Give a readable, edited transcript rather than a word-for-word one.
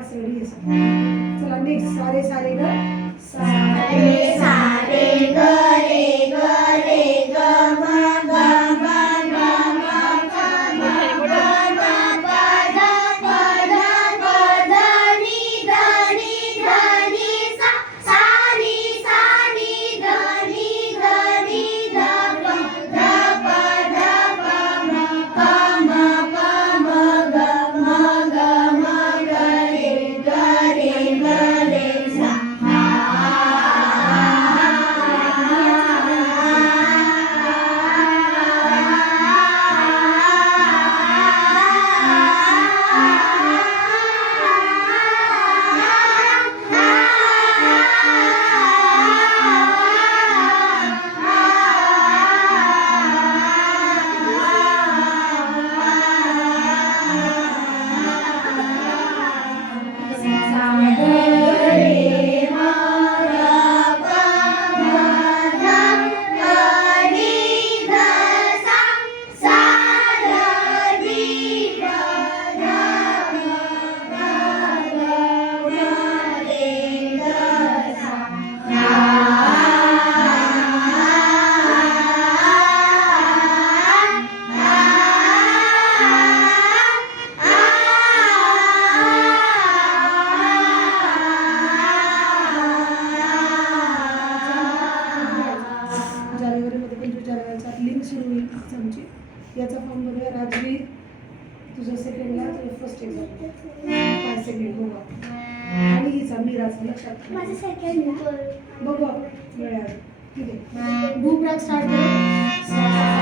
pass ready आहे चला next सारे सारे ग सारे सारे ग रे ग रे ग म ग म ग म ग म ग म प ध प ध प ध नि ध नि ध नि सा सा नि ध नि ध नि ध प ध प म प म प म ग म ग म ग रे ग रे ग रे सा लिंक सुरू होईल एक्झामची याचा फॉर्म बघूया राजवीर तुझं सेकंडला तुझं फर्स्ट एक्झाम काय सेकंड बघू आणि हिचा मीराचा लक्षात माझं सेकंड बघू आपण वेळ ठीक आहे भूप्राग स्टार्ट करू